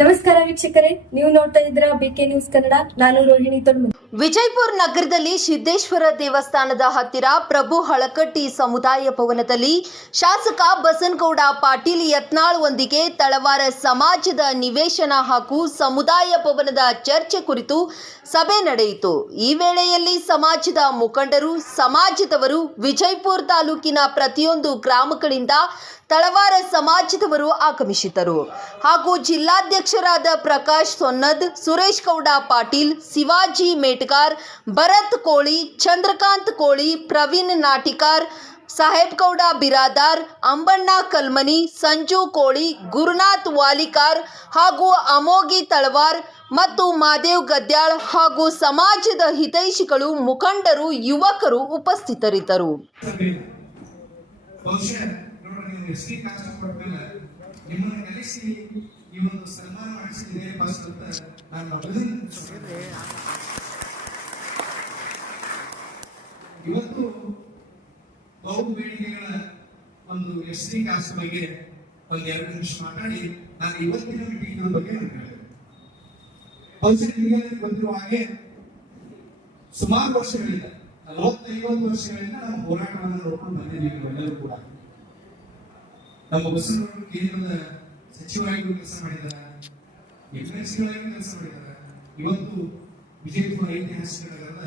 ನಮಸ್ಕಾರ ವೀಕ್ಷಕರೇ, ನೀವು ನೋಡ್ತಾ ಇದ್ದೀರಾ ಬಿಕೆ ನ್ಯೂಸ್ ಕನ್ನಡ ನಾನು ರೋಹಿಣಿ ತೊಡ್ಮನಿ. ವಿಜಯಪುರ ನಗರದಲ್ಲಿ ಸಿದ್ದೇಶ್ವರ ದೇವಸ್ಥಾನದ ಹತ್ತಿರ ಪ್ರಭು ಹಳಕಟ್ಟಿ ಸಮುದಾಯ ಭವನದಲ್ಲಿ ಶಾಸಕ ಬಸನಗೌಡ ಪಾಟೀಲ್ ಯತ್ನಾಳ್ ಒಂದಿಗೆ ತಳವಾರ ಸಮಾಜದ ನಿವೇಶನ ಹಾಗೂ ಸಮುದಾಯ ಭವನದ ಚರ್ಚೆ ಕುರಿತು ಸಭೆ ನಡೆಯಿತು. ಈ ವೇಳೆಯಲ್ಲಿ ಸಮಾಜದ ಮುಖಂಡರು, ಸಮಾಜದವರು ವಿಜಯಪುರ ತಾಲೂಕಿನ ಪ್ರತಿಯೊಂದು ಗ್ರಾಮಗಳಿಂದ ತಳವಾರ ಸಮಾಜದವರು ಆಗಮಿಸಿದ್ದರು. ಹಾಗೂ ಜಿಲ್ಲಾಧ್ಯಕ್ಷರಾದ ಪ್ರಕಾಶ್ ಸೊನ್ನದ್, ಸುರೇಶ್ ಗೌಡ ಪಾಟೀಲ್, ಶಿವಾಜಿ ಮೇಟ್ಗಾರ್, ಭರತ್ ಕೋಳಿ, ಚಂದ್ರಕಾಂತ್ ಕೋಳಿ, ಪ್ರವೀಣ್ ನಾಟಿಕಾರ್, ಸಾಹೇಬ್ ಗೌಡ ಬಿರಾದಾರ್, ಅಂಬಣ್ಣ ಕಲ್ಮನಿ, ಸಂಜು ಕೋಳಿ, ಗುರುನಾಥ್ ವಾಲಿಕಾರ್ ಹಾಗೂ ಅಮೋಗಿ ತಳವಾರ್ ಮತ್ತು ಮಾದೇವ್ ಗದ್ಯಾಳ್ ಹಾಗೂ ಸಮಾಜದ ಹಿತೈಷಿಗಳು ಮುಖಂಡರು, ಯುವಕರು ಉಪಸ್ಥಿತರಿದ್ದರು ಸಭೆಯಿಲ್ಲ. ಬಹುಶಃ ನೋಡ್ರಿ ನೀವು ಎಸ್ ಟಿ ಕೊಟ್ಮೇಲೆ ನಿಮ್ಮನ್ನ ಕಲಿಸಿ ಈ ಒಂದು ಸನ್ಮಾನ ಮಾಡಿಸಿದ್ರೆ ಫಸ್ಟ್ ಅಂತ ನಾನು ಅಭಿನಂದಿಸುತ್ತೇನೆ. ಇವತ್ತು ಬಹು ಬೇಡಿಕೆಗಳ ಒಂದು ಎಸ್ ಟಿ ಕಾಸ್ಟ್ ಬಗ್ಗೆ ಒಂದು ಎರಡು ನಿಮಿಷ ಮಾತಾಡಿ, ನಾನು ಇವತ್ತಿನ ಮೀಟಿಂಗ್ ಬಗ್ಗೆ ನಾನು ಹೇಳಿದೆ ಗೊತ್ತಿರುವ ಹಾಗೆ ಸುಮಾರು ವರ್ಷಗಳಿಂದ, ನಲವತ್ತೈವತ್ತು ವರ್ಷಗಳಿಂದ ನಾವು ಹೋರಾಟವನ್ನು ನೋಡ್ಕೊಂಡು ಬಂದಿದ್ದೀವಿ ಎಲ್ಲರೂ ಕೂಡ ನಮ್ಮ ಬಸವನವರು ಕೇಂದ್ರದ ಸಚಿವರಾಗಿಯೂ ಕೆಲಸ ಮಾಡಿದ್ದಾರೆ. ಎಮ್ಎಲ್ಸಿಗಳಾಗಿಯೂ ಕೆಲಸ ಮಾಡಿದ್ದಾರೆ. ಇವತ್ತು ವಿಜಯಪುರ ಐತಿಹಾಸಿಕರಾದ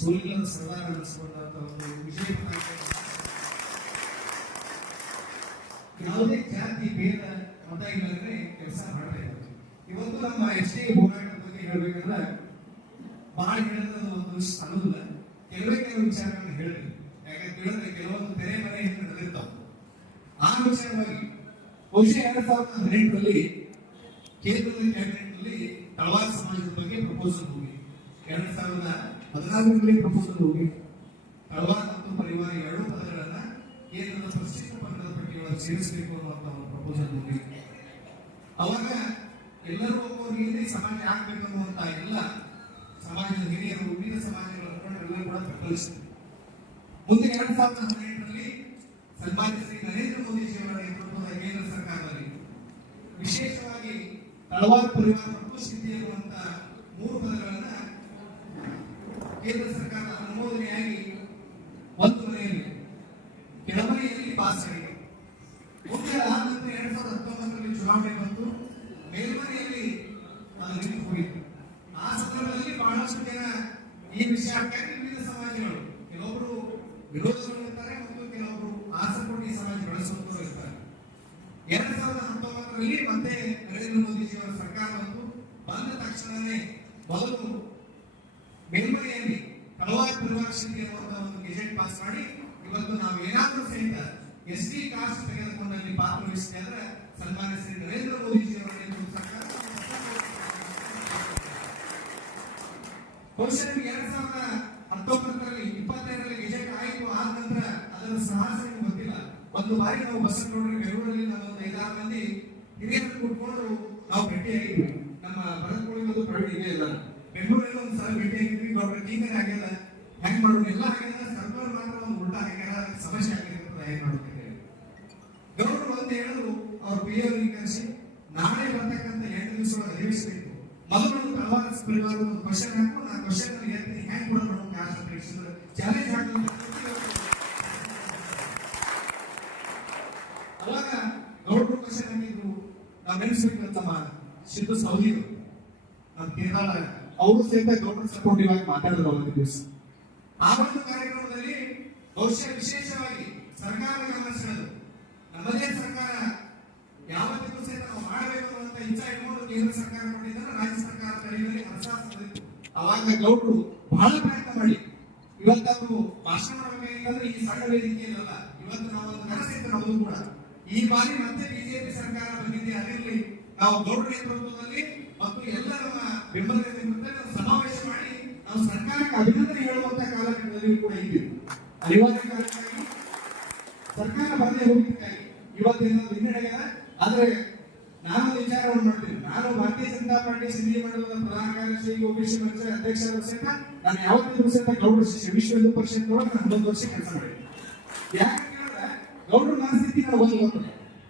ಸೋಲಿಲ್ಲದ ಸರ್ದಾರ ಅನಿಸಿಕೊಂಡಂತ ಒಂದು ವಿಜಯಪುರ ಯಾವುದೇ ಜಾತಿ, ಭೇದ, ಮತ ಇಲ್ಲದ್ರೆ ಕೆಲಸ ಮಾಡ್ತಾ ಇವತ್ತು ನಮ್ಮ ಎಸ್ ಟಿ ಹೋರಾಟದ ಬಗ್ಗೆ ಹೇಳ್ಬೇಕಂದ್ರೆ ಬಹಳ ಹೇಳದ ಒಂದು ಅನ್ನೋದಿಲ್ಲ ಕೆಲವೇ ಕೆಲವು ವಿಚಾರಗಳನ್ನ ಹೇಳಿದ್ವಿ ಯಾಕಂತ ಹೇಳಿದ್ರೆ ಕೆಲವೊಂದು ತೆರೆ ಮನೆ ಆ ಬಹುಶಃ ಎರಡ್ ಸಾವಿರದ ಹದಿನೆಂಟರಲ್ಲಿ ಕೇಂದ್ರದ ಕ್ಯಾಬಿನೆಟ್ನಲ್ಲಿ ತಳವಾರ ಸಮಾಜದ ಬಗ್ಗೆ ಪ್ರಪೋಸಲ್ ಹೋಗಿ ಎರಡ್ ಸಾವಿರದ ಹದಿನಾಲ್ಕರಲ್ಲಿ ಪ್ರಪೋಸಲ್ ಹೋಗಿ ತಳವಾರ ಮತ್ತು ಪರಿವಾರ ಎರಡು ಪದಗಳನ್ನ ಕೇಂದ್ರದ ಪ್ರಸಿದ್ಧ ಪಂಗಡದ ಪಟ್ಟಿಯೊಳಗೆ ಸೇರಿಸಬೇಕು ಅನ್ನುವಂತ ಒಂದು ಪ್ರಪೋಸಲ್ ಹೋಗಿ ಅವಾಗ ಎಲ್ಲರೂ ಒಬ್ಬರಿಗೆ ಸಮಾಜ ಆಗ್ಬೇಕು ಅನ್ನುವಂತ ಎಲ್ಲ ಸಮಾಜದ ಹಿರಿಯರು, ವಿವಿಧ ಸಮಾಜಗಳ ಮುಖಂಡರೆಲ್ಲರೂ ಕೂಡ ಪ್ರಕಟಿಸಿದ್ರು ಮುಂದೆ ಎರಡ್ ಸಾವಿರದ ಹದಿನೆಂಟರಲ್ಲಿ ಸನ್ಮಾನ್ಯ ಶ್ರೀ ನರೇಂದ್ರ ಮೋದಿಜಿಯವರ ನೇತೃತ್ವದ ಕೇಂದ್ರ ಸರ್ಕಾರದಲ್ಲಿ ವಿಶೇಷವಾಗಿ ತಳವಾರ ಪರಿವಾರ ಸ್ಥಿತಿ ಅನ್ನುವಂತ ಮೂರು ಪದಗಳನ್ನ ಕೇಂದ್ರ ಸರ್ಕಾರದ ಅನುಮೋದನೆಯಾಗಿ ಒಂದು ಮನೆಯಲ್ಲಿ, ಕೆಳಮನೆಯಲ್ಲಿ ಪಾಸ್ ಆಗಿದೆ ಮುಂದೆ ಆದ ನಂತರ ಎರಡ್ ಸಾವಿರದ ಹತ್ತೊಂಬತ್ತರಲ್ಲಿ ಚುನಾವಣೆ ಬಂತು ಮೇಲ್ಮನೆಯಲ್ಲಿ ಅದು ನಿಂತು ಹೋಯಿತು ಆ ಸಂದರ್ಭದಲ್ಲಿ ಬಹಳಷ್ಟು ಜನ ಈ ವಿಷಯಕ್ಕಾಗಿ ವಿವಿಧ ಸಮಾಜಗಳು ಕೆಲವೊಬ್ರು ವಿರೋಧಗಳು ಇರ್ತಾರೆ ಮತ್ತು ಕೆಲವೊಬ್ರು ಆಸಪಟ್ಟು ಈ ಸಮಾಜ ಬೆಳೆಸುವಂತರು ಇರ್ತಾರೆ ಎರಡ್ ಸಾವಿರದ ಹತ್ತೊಂಬತ್ತರಲ್ಲಿ ಮತ್ತೆ ನರೇಂದ್ರ ಮೋದಿಜಿ ಅವರ ಸರ್ಕಾರ ಬಂತು. ಬಂದ ತಕ್ಷಣವೇ ಮೊದಲು ಮೇಲ್ಮನೆಯಲ್ಲಿ ಹಲವಾರು ಪರಿವಾರ ಅನ್ನುವಂತಹ ಒಂದು ಗೆಜೆಟ್ ಪಾಸ್ ಮಾಡಿ ಇವತ್ತು ನಾವು ಏನಾದರೂ ಸಹಿತ ಎಸ್ ಟಿ ಕಾಸ್ಟ್ ತೆಗೆದುಕೊಂಡಲ್ಲಿ ಪಾಲ್ಗೊಳಿಸಿದೆ ಅಂದ್ರೆ ಸನ್ಮಾನ್ಯ ಶ್ರೀ ನರೇಂದ್ರ ಮೋದಿಜಿ ಅವರ ನೇತೃತ್ವದ ಸರ್ಕಾರ ಬಹುಶಃ ಎರಡ್ ಸಾವಿರದ ಹತ್ತೊಂಬತ್ತರಲ್ಲಿ ಇಪ್ಪತ್ತೆರಡರಲ್ಲಿ ಗೆಜೆಟ್ ಆಯಿತು ಆದ ನಂತರ ಅದರ ಸಾಹಸ ನಿಮ್ಗೆ ಗೊತ್ತಿಲ್ಲ ಒಂದು ಬಾರಿ ನಾವು ಬಸ್ ನೋಡ್ರಿ, ಬೆಂಗಳೂರಲ್ಲಿ ನಾವೊಂದು ಐದಾರು ಮಂದಿ ಹಿರಿಯರು ಕೂತ್ಕೊಂಡು ನಾವು ಭೇಟಿಯಾಗಿದ್ವಿ. ನಮ್ಮ ಭರತ್ಕೋಳಿ ಮತ್ತು ಪ್ರವೀಣ್ ಇದೆ ಇಲ್ಲ ಬೆಂಗಳೂರಲ್ಲಿ ಒಂದು ಸಲ ಭೇಟಿಯಾಗಿದ್ವಿ. ಬಟ್ ಟೀಮ್ ಆಗ್ಯದ. ಹೆಂಗ್ ಮಾಡೋದು? ಎಲ್ಲ ಆಗ್ಯದ. ಸರ್ಕಾರ ಮಾತ್ರ ಒಂದು ಉಲ್ಟಾ ಅದಕ್ಕೆ ಸಮಸ್ಯೆ ಆಗಿರ್ತದೆ ಹೆಂಗ್ ಮಾಡೋದು ಅಂತ ಗೌರವರು ಒಂದು ಹೇಳಿದ್ರು, ಅವ್ರ ಪಿ ಅವರಿಗೆ ಕರೆಸಿ, ನಾಳೆ ಬರ್ತಕ್ಕಂಥ ಎಂಟು ದಿವಸ ಅಧಿವೇಶನ ಮೊದಲು ಒಂದು ಹಲವಾರು ಪರಿವಾರ ಒಂದು ಕ್ವಶನ್ ಹಾಕು ನಾ ಕ್ವಶನ್ ಹೇಳ್ತೀನಿ. ಹೆಂಗ್ ಕೂಡ ಮಾಡೋದು ಅಂತ ಚಾಲೆಂಜ್ ಹಾಕಲು ಅವಾಗ ಗೌಡ್ರು ಕ್ವಶನ್ ಹಾಕಿದ್ರು ನೆನೆಸ್ಬೇಕು ತಮ್ಮ ಸಿದ್ದು ಸೌದಿರು ನಮ್ಮ ಕೇರಳ ಅವರು ಸಹಿತ ಗೌರ್ಮೆಂಟ್ ಸಪೋರ್ಟಿವ್ ಆಗಿ ಮಾತಾಡಿದ್ರು ಅವತ್ತು ದಿವಸ. ಆ ಒಂದು ಕಾರ್ಯಕ್ರಮದಲ್ಲಿ ಬಹುಶಃ ವಿಶೇಷವಾಗಿ ಸರ್ಕಾರ ಗಮನ ಸೆಳೆದು ನಮ್ಮದೇ ಸರ್ಕಾರ ಯಾವತ್ತಿಗೂ ಸಹಿತ ನಾವು ಮಾಡಬೇಕು ಅಂತ ಇಚ್ಛೆ ಇಟ್ಕೊಂಡು ಕೇಂದ್ರ ಸರ್ಕಾರ ಮಾಡಿದ್ರೆ ರಾಜ್ಯ ಸರ್ಕಾರ ಕಡೆಯಲ್ಲಿ ಅವಾಗ ಗೌಡ್ರು ಬಹಳ ಪ್ರಯತ್ನ ಮಾಡಿ. ಇವತ್ತು ಅವರು ಭಾಷಣ ಮಾಡಬೇಕಂದ್ರೆ ಈ ಸಣ್ಣ ವೇದಿಕೆಯಲ್ಲ ಇವತ್ತು ನಾವು ಒಂದು ನಮ್ಮದು ಕೂಡ. ಈ ಬಾರಿ ಮತ್ತೆ ಬಿಜೆಪಿ ಸರ್ಕಾರ ಬಂದಿದೆ, ಅದಿರಲಿ ನಾವು ದೊಡ್ಡ ನೇತೃತ್ವದಲ್ಲಿ ಮತ್ತು ಎಲ್ಲ ನಮ್ಮ ಬೆಂಬಲದ ನೇತೃತ್ವದಲ್ಲಿ ನಾವು ಸಮಾವೇಶ ಮಾಡಿ ನಾವು ಸರ್ಕಾರಕ್ಕೆ ಅಭಿನಂದನೆ ಹೇಳುವಂತ ಕಾಲಘಟ್ಟದಲ್ಲಿ ಕೂಡ ಇದ್ದೀವಿ ಅನಿವಾರ್ಯ ಕಾರಣಕ್ಕಾಗಿ ಸರ್ಕಾರ ಬರದೇ ಹೋಗಿದ್ದಕ್ಕಾಗಿ ಇವತ್ತೇನೋ ಹಿನ್ನಡೆಯ ಆದ್ರೆ ನಾನು ವಿಚಾರವನ್ನು ಮಾಡ್ತೀನಿ. ನಾನು ಭಾರತೀಯ ಜನತಾ ಪಾರ್ಟಿ ಸಿಂಧಿ ಮಂಡಲದ ಪ್ರಧಾನ ಕಾರ್ಯದರ್ಶಿ ಯೋಗೇಶ್ ಮೋರ್ಚಾ ಅಧ್ಯಕ್ಷರ ಸಹಿತ ನಾನು ಯಾವತ್ತೂ ಸಹಿತ ಶಿಷ್ಯ ವಿಶ್ವ ಹಿಂದೂ ಪರಿಷತ್ ಒಳಗೆ ನಾನು ಹನ್ನೊಂದು ವರ್ಷ ಕೆಲಸ ಮಾಡಿದ್ದೀನಿ ಯಾಕೆ ಗೌಡ್ರ ಮನಸ್ಥಿತಿ ನನಗೆ ಒಂದು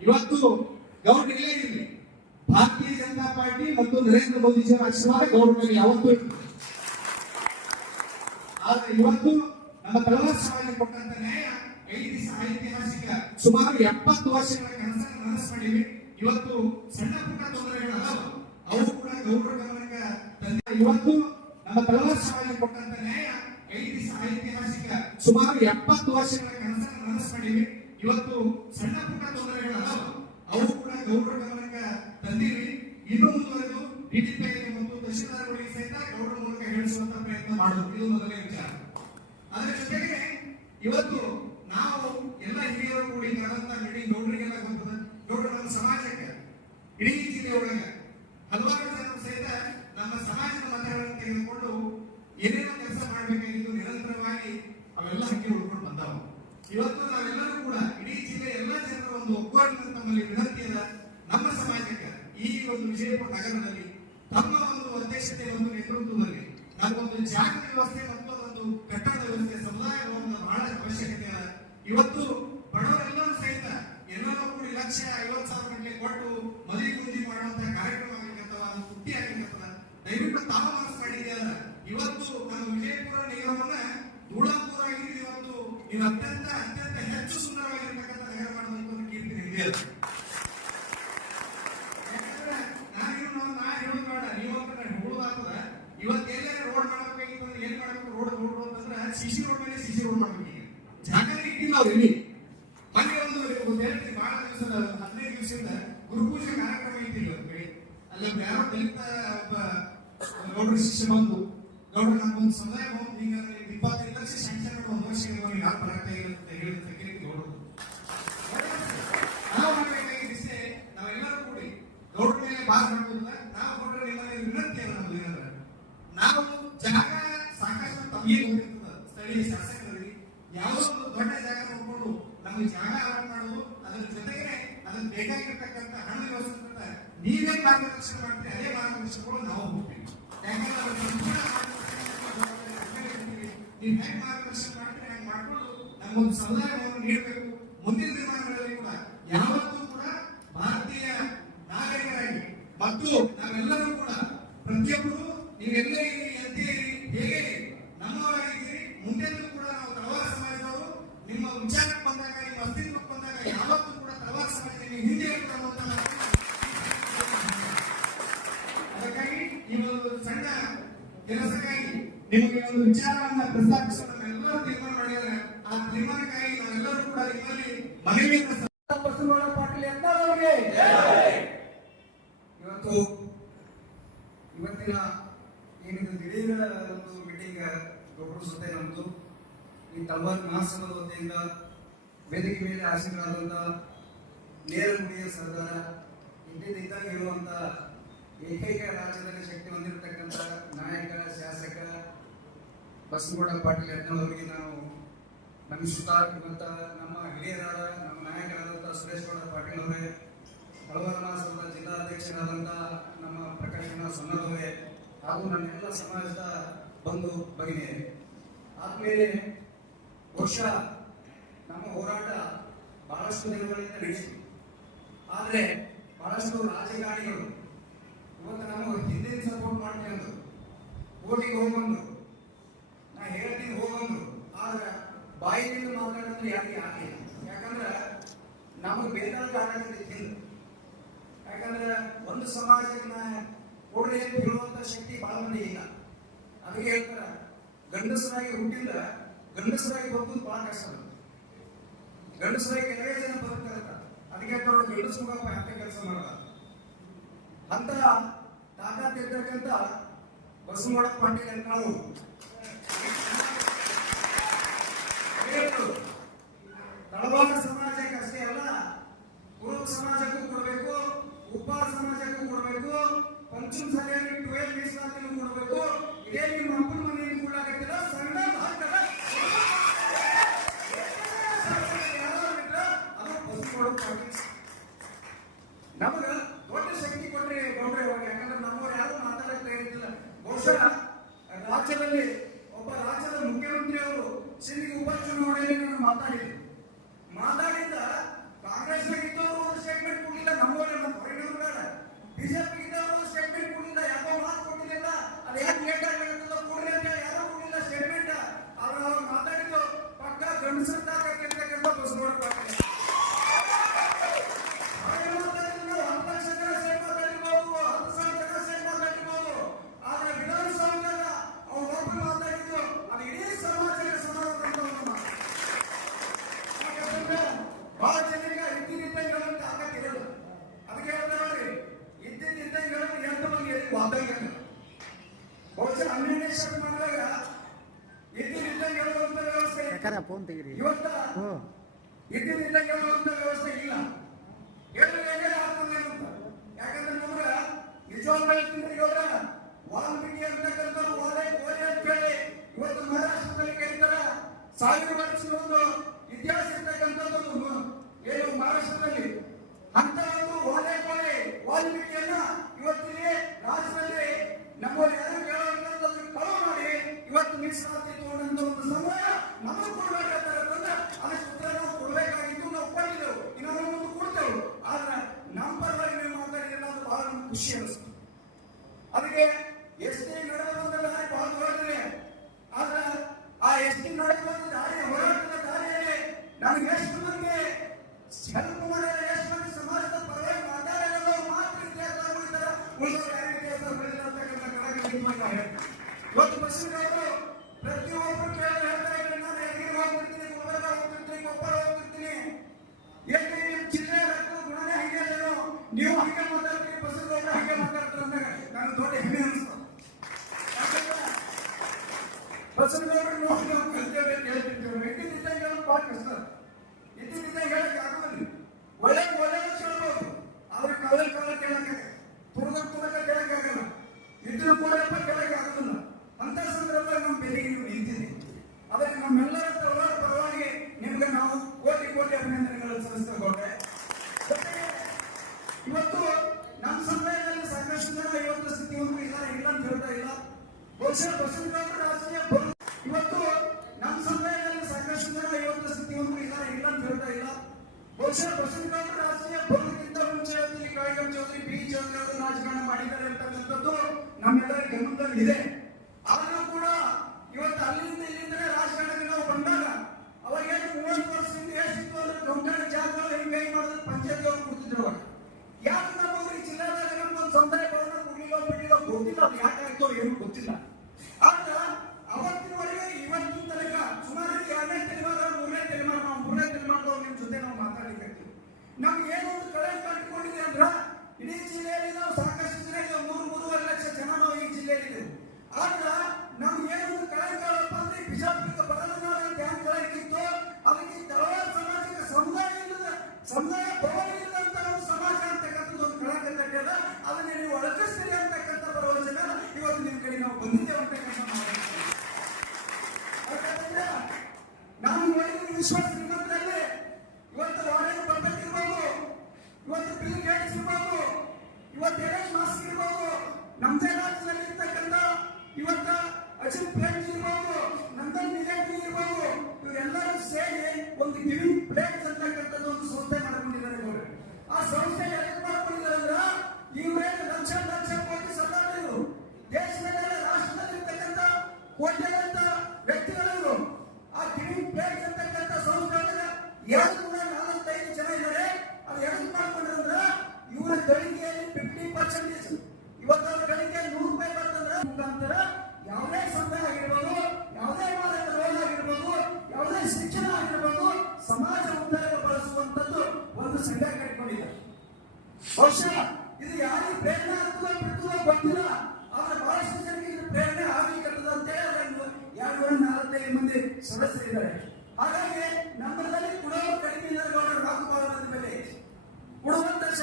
ಇವತ್ತು ಗೌಡರು ಇಲ್ಲೇ ಇರಲಿ. ಭಾರತೀಯ ಜನತಾ ಪಾರ್ಟಿ ಮತ್ತು ನರೇಂದ್ರ ಮೋದಿಜಿಯವರ ಆಶೀರ್ವಾದ ಗೌಡರ ಮೇಲೆ ಯಾವತ್ತೂ ಇರ್ತದೆ ಆದ್ರೆ ಇವತ್ತು ನಮ್ಮ ಸಮಾಜ ಕೊಟ್ಟಂತ ನ್ಯಾಯ ಐತಿಹಾಸಿಕ ಐತಿಹಾಸಿಕ ಸುಮಾರು ಎಪ್ಪತ್ತು ವರ್ಷಗಳ ಕನಸನ್ನು ನನಸು ಮಾಡಿವೆ ಇವತ್ತು ಸಣ್ಣ ಪುಟ್ಟ ತೊಂದರೆಗಳು ಅದಾವ ಅವು ಕೂಡ ಗೌರವ ಗಮನಕ್ಕೆ ತಂದೆ ಇವತ್ತು ನಮ್ಮ ಸಮಾಜ ಕೊಟ್ಟಂತ ನ್ಯಾಯ ಐತಿಹಾಸಿಕ ಐತಿಹಾಸಿಕ ಸುಮಾರು ಎಪ್ಪತ್ತು ವರ್ಷಗಳ ಕನಸನ್ನು ನನಸು ಮಾಡಿವಿ ಇವತ್ತು ಸಣ್ಣ ಪುಟ್ಟ ತೊಂದರೆಗಳು ಅವು ಕೂಡ ಗೌರವ ಗಮನಕ್ಕೆ ತಂದಿರಿ. ಇನ್ನೂ ಮುಂದುವರೆದು ಡಿಜಿಪಿ ಮತ್ತು ತಹಶೀಲ್ದಾರ್ಗಳಿಗೆ ಸಹಿತ ಗೌರವ ಮೂಲಕ ಹೇಳಿಸುವಂತ ಪ್ರಯತ್ನ ಮಾಡೋದು. ಇದು ಮೊದಲನೇ ವಿಚಾರ. ಅದರ ಜೊತೆಗೆ ಇವತ್ತು ನಾವು ಎಲ್ಲ ಹಿರಿಯರು ಕೂಡಿ ಕರೆದಂತ ಇಡೀ ಗೌಡರಿಗೆಲ್ಲ ಗೊತ್ತದ? ಗೌಡ್ರು ನಮ್ಮ ಸಮಾಜಕ್ಕೆ, ಇಡೀ ಜಿಲ್ಲೆಯೊಳಗೆ ಹಲವಾರು ಜನ ಸಹಿತ ನಮ್ಮ ಸಮಾಜದ ಮತಗಳನ್ನು ತೆಗೆದುಕೊಂಡು ಏನೇನೋ ಕೆಲಸ ಮಾಡಬೇಕಾಗಿದ್ದು ನಿರಂತರವಾಗಿ ಅವೆಲ್ಲ ಹಕ್ಕಿ ಉಳ್ಕೊಂಡು ಇವತ್ತು ನಾವೆಲ್ಲರೂ ಕೂಡ ಇಡೀ ಜಿಲ್ಲೆ ಎಲ್ಲ ಜನರ ಒಂದು ಒಗ್ಗಟ್ಟಿನ ತಮ್ಮಲ್ಲಿ ವಿನಂತಿಯನ್ನ ನಮ್ಮ ಸಮಾಜಕ್ಕೆ ಈ ಒಂದು ವಿಜಯಪುರ ನಗರದಲ್ಲಿ ತಮ್ಮ ಒಂದು ಅಧ್ಯಕ್ಷತೆ ಒಂದು ನೇತೃತ್ವದಲ್ಲಿ ನಮಗೊಂದು ಜಾಗ ವ್ಯವಸ್ಥೆ ಮತ್ತು ಒಂದು ಕಟ್ಟಡ ವ್ಯವಸ್ಥೆ, ಸಮುದಾಯ ಭವನದ ಬಹಳ ಅವಶ್ಯಕತೆ ಅದ. ಇವತ್ತು ಬಡವರೆಲ್ಲರೂ ಸಹಿತ ಎಲ್ಲರೂ ಕೂಡ ಲಕ್ಷ ಐವತ್ತು ಸಾವಿರ ಗಂಟೆ ಕೊಟ್ಟು ಮದುವೆ ಗುಂಜಿ ಮಾಡುವಂತಹ ಕಾರ್ಯಕ್ರಮ ಆಗಿರ್ತವ ಅದು ಪುಟ್ಟಿ ಆಗಿರ್ತದ ದಯವಿಟ್ಟು ತಾವು ಮನಸ್ಸು ಮಾಡಿದ್ಯಾರ ಇವತ್ತು ನಮ್ಮ ವಿಜಯಪುರ ನಿಗಮವನ್ನ ಆಗಿದ್ದು ಇವತ್ತು ಇದು ಅತ್ಯಂತ ಅತ್ಯಂತ ಹೆಚ್ಚು ಸುಂದರವಾಗಿರ್ತಕ್ಕಂಥ ನಗರ ಮಾಡುವಂತ ಒಂದು ಕೀರ್ತಿ ನಿಮಗೆ ಅದ. ಯಾಕಂದ್ರೆ ನಾನೇನು ನಾವು ನಾ ಹೇಳೋದು ಬೇಡ ನೀವಂತ ನಾನು ಹೇಳೋದಾಗ್ತದ ಇವತ್ತು ಎಲ್ಲೇ ರೋಡ್ ಮಾಡಬೇಕಾಗಿತ್ತು ಅಂದ್ರೆ ಏನ್ ಮಾಡಬೇಕು ರೋಡ್ ರೋಡ್ ಅಂತಂದ್ರೆ ಸಿಸಿ ರೋಡ್ ಮೇಲೆ ಸಿಸಿ ರೋಡ್ ಮಾಡ್ಬೇಕು ಈಗ ಜಾಗನೇ ಇಟ್ಟಿಲ್ಲ ಅವ್ರು ಇಲ್ಲಿ ಮೊನ್ನೆ ಒಂದು ಒಂದು ಎರಡು ಬಹಳ ದಿವಸದ ಹದಿನೈದು ದಿವಸದಿಂದ ಗುರುಪೂಜೆ ಕಾರ್ಯಕ್ರಮ ಇತ್ತು ಇಲ್ಲಿ ಒಂದು ಕಡೆ ಅಲ್ಲಿ ಒಬ್ಬ ಯಾರೋ ದಲಿತ ಒಬ್ಬ ಗೌಡ್ರ ಶಿಷ್ಯ ಬಂದು ಗೌಡ್ರ ನಮ್ಗೊಂದು ಸಮುದಾಯ ಭವನ ಈಗ ಇಪ್ಪತ್ತೈದು ಲಕ್ಷ ಸ್ಯಾಂಕ್ಷನ್ ಒಂದು ವರ್ಷ ಯಾರು ಬರಕ್ಕಾಗಿಲ್ಲ ಅಂತ ಹೇಳಿದ ತಗ್ಗಿರಿ ಗೌಡ್ರು ನಾವು ಮಾಡಬೇಕಾಗಿದ್ದಿಷ್ಟೇ ನಾವೆಲ್ಲರೂ ಕೂಡಿ ನಾವು ಕೊಟ್ಟರೆ ನಿಮ್ಮಲ್ಲಿ ವಿನಂತಿ ನಮ್ದು ನಾವು ಜಾಗ ಸಾಕಷ್ಟು ತಮಗೆ ಗೊತ್ತಿರ್ತದ ಸ್ಥಳೀಯ ಶಾಸಕರಲ್ಲಿ ಯಾವುದೋ ಒಂದು ದೊಡ್ಡ ಜಾಗ ನೋಡ್ಕೊಂಡು ನಮಗೆ ಜಾಗ ಅಲಾಟ್ ಮಾಡೋದು ಅದರ ಜೊತೆಗೆ ಅದಕ್ಕೆ ಬೇಕಾಗಿರ್ತಕ್ಕಂಥ ಹಣ ವ್ಯವಸ್ಥೆ ನೀವೇನ್ ಮಾರ್ಗದರ್ಶನ ಮಾಡ್ತೀರಿ, ಅದೇ ಮಾರ್ಗದರ್ಶನಗಳು ನಾವು ಹೋಗ್ತೀವಿ ಯಾಕಂದ್ರೆ ಅದ್ರ ಸಂಪೂರ್ಣ ನೀವು ಹೆಂಗೆ ಮಾರ್ಗದರ್ಶನ ಮಾಡ್ತೀರಿ, ಹೆಂಗೆ ಮಾಡ್ಕೊಂಡು ನಮಗೊಂದು ಸಮುದಾಯವನ್ನು ನೀಡಬೇಕು. ಮುಂದಿನ ದಿನಮಾನಗಳಲ್ಲಿ ಕೂಡ ಯಾವತ್ತೂ ಕೂಡ ಭಾರತೀಯ ನಾಗರಿಕರಾಗಿ ಮತ್ತು ನಾವೆಲ್ಲರೂ ಕೂಡ ಪ್ರತಿಯೊಬ್ಬರು ನೀವೆಲ್ಲೇ ಹೇಗೆ ನಮ್ಮವರಾಗಿದ್ದೀರಿ, ಮುಂದೆಂದೂ ಕೂಡ ನಾವು ತಳವಾರ ಸಮಾಜದವರು, ನಿಮ್ಮ ವಿಚಾರಕ್ಕೆ ಬಂದಾಗ, ನಿಮ್ಮ ಅಸ್ತಿತ್ವಕ್ಕೆ ಬಂದಾಗ ಯಾವತ್ತೂ ಕೂಡ ತಳವಾರ ಸಮಾಜ ನೀವು ಹಿಂದೆ ಅನ್ನುವಂಥ ಅದಕ್ಕಾಗಿ ಈ ಒಂದು ಸಣ್ಣ ಕೆಲಸಕ್ಕಾಗಿ ನಿಮಗೆ ಒಂದು ವಿಚಾರವನ್ನ ಪ್ರಸ್ತಾಪಿಸಲು ನಾವೆಲ್ಲರೂ ತೀರ್ಮಾನ ಮಾಡಿದರೆ ಆ ತೀರ್ಮಾನಕ್ಕಾಗಿ ನಾವೆಲ್ಲರೂ ಕೂಡ ನಿಮ್ಮಲ್ಲಿ ಮನವಿಯನ್ನು ಸ- ಬಸವನಗೌಡ ಪಾಟೀಲ್ ಯತ್ನಾಳ್ ಇವತ್ತು ಇವತ್ತಿನ ಏನಿದು ದಿಢೀರ್ ಒಂದು ಮೀಟಿಂಗ್ ಗೌಡ್ರ ಜೊತೆ ನಮ್ದು ಈ ಮಾಸ್ಕ್ ವತಿಯಿಂದ ವೇದಿಕೆ ಮೇಲೆ ಆಶೀರ್ವಾದಂಥ ನೇರ ಗುಡಿಯ ಸರ್ದಾರ ಇದ್ದಾಗ ಇರುವಂತ ಏಕೈಕ ರಾಜ್ಯದಲ್ಲಿ ಶಕ್ತಿ ಹೊಂದಿರತಕ್ಕಂಥ ನಾಯಕ, ಶಾಸಕ ಬಸನಗೌಡ ಪಾಟೀಲ್ ಯತ್ನವರಿಗೆ ನಾವು ನಮ್ಮ ಇವತ್ತ ನಮ್ಮ ಹಿರಿಯರಾದ, ನಮ್ಮ ನಾಯಕರಾದಂಥ ಸುರೇಶ್ ಗೌಡ ಪಾಟೀಲ್ ಅವರೇ, ಹಲವಾರು ಮಾಸದ ಜಿಲ್ಲಾಧ್ಯಕ್ಷರಾದಂಥ ನಮ್ಮ ಪ್ರಕಾಶನ ಸಣ್ಣದವರೇ ಹಾಗೂ ನನ್ನೆಲ್ಲ ಸಮಾಜದ ಬಂಧು ಭಗಿನಿಯರೇ. ಆದ್ಮೇಲೆ ಬಹುಶಃ ನಮ್ಮ ಹೋರಾಟ ಬಹಳಷ್ಟು ದಿನಗಳಿಂದ ನಡೆಯಿತು ಆದರೆ ಬಹಳಷ್ಟು ರಾಜಕಾರಣಿಗಳು ಇವತ್ತು ನಮಗೆ ಹಿಂದಿನ ಸಪೋರ್ಟ್ ಮಾಡ್ತೀವಿ ಅಂದ್ರು ಓಟಿಗೆ ನಾ ಹೇಳ್ತೀನಿ ಹೋಗ್ಬಂದು ಆದ್ರೆ ಬಾಯಿಯಿಂದ ಮಾತಾಡಿದ್ರೆ ಯಾರಿಗೆ ಆಗಿಲ್ಲ ಯಾಕಂದ್ರೆ ನಮಗೆ ಬೇಕಾದ ಆಡಳಿತ ಯಾಕಂದ್ರೆ ಒಂದು ಸಮಾಜಕ್ಕೆ ಕೊಡ್ರಿ ಅಂತ ಹೇಳುವಂತ ಶಕ್ತಿ ಬಹಳ ಮಂದಿ ಇಲ್ಲ. ಅದಕ್ಕೆ ಹೇಳ್ತಾರ, ಗಂಡಸರಾಗಿ ಹುಟ್ಟಿಲ್ಲ ಗಂಡಸರಾಗಿ ಬಂದು ಬಹಳ ಕಷ್ಟ. ಗಂಡಸರಾಗಿ ಕೆಲವೇ ಜನ ಬದುಕಲ್ಲ ಅದಕ್ಕೆ ಅವರು ಗಂಡಸ ಮುಖಪ್ಪ ಅಂತ ಕೆಲಸ ಮಾಡಲ್ಲ. ಅಂತ ತಾಕತ್ ಇರ್ತಕ್ಕಂಥ ಬಸ್ ಪಾಟೀಲ್ ಅಂತ ನಾವು ತಳವಾದ ಸಮಾಜಕ್ಕೆ ಅಷ್ಟೇ ಅಲ್ಲ ಪೂರ್ವ ಸಮಾಜಕ್ಕೂ ಕೊಡಬೇಕು ಉಪ್ಪಾರ ಸಮಾಜಕ್ಕೂ ಕೊಡಬೇಕು, ಪಂಚಮ ಸರಿಯಾಗಿ ಟ್ವೆಲ್ ಮೀಸಲಾತಿನೂ ಕೊಡಬೇಕು. ಇದೇ ನಿಮ್ಮ ಅಪ್ಪನ ಮನೆಯನ್ನು ಕೊಡಲಾಗತ್ತಿಲ್ಲ ಸಣ್ಣ ಹಾಕ್ತಾರೆ ಅದು ಬಸವಗೌಡ ಪಾಟೀಲ್ ನಮಗ ದೊಡ್ಡ ಶಕ್ತಿ ಕೊಟ್ರಿ ಗೌಡ್ರೆ ಅವಾಗ ಯಾಕಂದ್ರೆ ನಮ್ಮವ್ರು ಯಾರು ಮಾತಾಡಕ್ಕೆ ತಯಾರಿಲ್ಲ ಬಹುಶಃ ರಾಜ್ಯದಲ್ಲಿ ಒಬ್ಬ ರಾಜ್ಯದ ಮುಖ್ಯಮಂತ್ರಿ ಅವರು ಸಿಂಧಿಗೆ ಉಪಚುನಾವಣೆಯಲ್ಲಿ ನಾನು ಮಾತಾಡಿದ್ರು ಮಾತಾಡಿದ್ದ ಕಾಂಗ್ರೆಸ್ನಾಗ ಇದ್ದವರು ಒಂದು ಸ್ಟೇಟ್ಮೆಂಟ್ ಕೊಡಲಿಲ್ಲ ನಮ್ಮವರೇ ನಮ್ಮ ಹೊರಗಿನವರು ಬೇಡ ವಾದಂಗ ಬಹುಶಃ ಹನ್ನೆರಡನೇ ಶತಮಾನದಾಗ ಇದ್ದಿದ್ದಂಗೆ ಹೇಳುವಂತ ವ್ಯವಸ್ಥೆ ಇತ್ತು. ಯಾಕಾರ ಫೋನ್ ತೆಗೀರಿ ಇವತ್ತ ಹ್ಞೂ ಇದ್ದಿದ್ದಂಗೆ ಹೇಳುವಂತ ವ್ಯವಸ್ಥೆ ಇಲ್ಲ ಹೇಳಿದ್ರೆ ಹೇಗೆ ಆಗ್ತದೆ ಅಂತ ಯಾಕಂದ್ರೆ ನಮ್ಗ ನಿಜವಾಗ್ಲೂ ಹೇಳ್ತೀನಿ ಈಗ ಅವ್ರ ವಾಲ್ಮೀಕಿ ಅಂತಕ್ಕಂಥವ್ರು ಓಲೆ ಓಲೆ ಅಂತ ಹೇಳಿ ಇವತ್ತು ಮಹಾರಾಷ್ಟ್ರದಲ್ಲಿ ಕರೀತಾರ ಸಾವಿರ ವರ್ಷದ ಒಂದು ಇತಿಹಾಸ ಇರ್ತಕ್ಕಂಥದ್ದು ಏನು ಮಹಾರಾಷ್ಟ್ರದಲ್ಲಿ. ಅಂತ ಒಂದು ಓಲೆ ಕೋಲೆ ವಾಲ್ಮೀಕಿಯನ್ನ ಇವತ್ತಿಗೆ ರಾಜ್ಯದಲ್ಲಿ ನಮ್ಮಲ್ಲಿ ಯಾರು ಕೇಳುವಂತದ್ದು ಕಳು ಮಾಡಿ. ಇವತ್ತು ಮೀಸಲಾತಿತ್ತು ಅನ್ನೋ ಒಂದು ಸಮಯ ನಮಗೆ ಕೊಡ್ಬೇಕಾಗ್ತದೆ ಅದಕ್ಕೆ ಉತ್ತರ ನಾವು ಕೊಡಬೇಕಾಗಿತ್ತು ನಾವು ಕೊಟ್ಟಿದ್ದೆವು ಇನ್ನೊಂದು ಮುಂದೆ ಕೊಡ್ತೇವೆ. ಆದ್ರೆ ನಮ್ಮ ಪರವಾಗಿ ನೀವು ಮಾತಾಡಿದ್ರೆ ಅದು ಬಹಳ ಖುಷಿ ಅನಿಸ್ತು ಅದಕ್ಕೆ ಬಹುಶಃ ಬಸವನಗೌಡರ ರಾಜಕೀಯ ಬರೋದಕ್ಕಿಂತ ಮುಂಚೆ ಇಲ್ಲಿ ಕಾಳಿಗಂ ಚೌಧರಿ ಬಿ ಚೌಧರಿ ಅವರು ರಾಜಕಾರಣ ಮಾಡಿದ್ದಾರೆ ಅಂತಕ್ಕಂಥದ್ದು ನಮ್ಮೆಲ್ಲರ ಗಮನದಲ್ಲಿ ಇದೆ ಆದರೂ ಕೂಡ ಇವತ್ತು ಅಲ್ಲಿಂದ ಇಲ್ಲಿಂದ ರಾಜಕಾರಣಕ್ಕೆ ನಾವು ಬಂದಾಗ ಅವಾಗ ಏನು ಮೂವತ್ತು ವರ್ಷದಿಂದ ಎಷ್ಟಿತ್ತು ಅಂದ್ರೆ ಕೊಂಕಣ ಜಾತ್ರೆ ಹೆಂಗೆ ಕೈ ಮಾಡಿದ್ರೆ ಪಂಚಾಯತ್ ಅವರು ಕೂತಿದ್ರು ಅವಾಗ. ಯಾಕೆ ನಮ್ಮವ್ರಿಗೆ ಜಿಲ್ಲಾದಾಗ ನಮ್ಗೊಂದು ಸಮುದಾಯ ಭವನ ಕೊಡ್ಲಿಲ್ಲ ಬಿಡಿಲೋ ಗೊತ್ತಿಲ್ಲ ಅದು ಯಾಕೆ ಏನು ಗೊತ್ತಿಲ್ಲ. ಆದ್ರೆ ಅವತ್ತಿನವರೆಗೆ ಇವತ್ತಿನ ತನಕ ಸುಮಾರು ಎರಡನೇ ತಲೆಮಾರ ಮೂರನೇ ತಲೆಮಾರ ನಾವು ಮೂರನೇ ತಲೆಮಾರದವ್ರು ನಿಮ್ಮ ಜೊತೆ ನಾವು ನಮ್ಗೆ ಏನೋ ಒಂದು ಕಳೆ ಕಂಡುಕೊಂಡಿದೆ ಅಂದ್ರ ಇಡೀ ಜಿಲ್ಲೆಯಲ್ಲಿ ನಾವು ಸಾಕಷ್ಟು ಇದ್ದೇವೆ ಮೂರು, ಮೂರುವರೆ ಲಕ್ಷ ಜನ ನಾವು ಈ ಜಿಲ್ಲೆಯಲ್ಲಿ ಆದ್ರ ನಮ್ಗೆ ಏನೊಂದು ಕಳೆ ಕಾಳಪ್ಪ ಅಂದ್ರೆ ಬಿಜಾಪುರದ ಬಿಜಾಪುರಕ್ಕೆ ಬ್ಯಾಂಕ್ ಅಂತ ಹ್ಯಾಂಗ್ ಕಳೆ ಇತ್ತು ಅದಕ್ಕೆ ತಳವಾರ ಸಮಾಜಕ್ಕೆ ಸಮುದಾಯ ಸಮುದಾಯ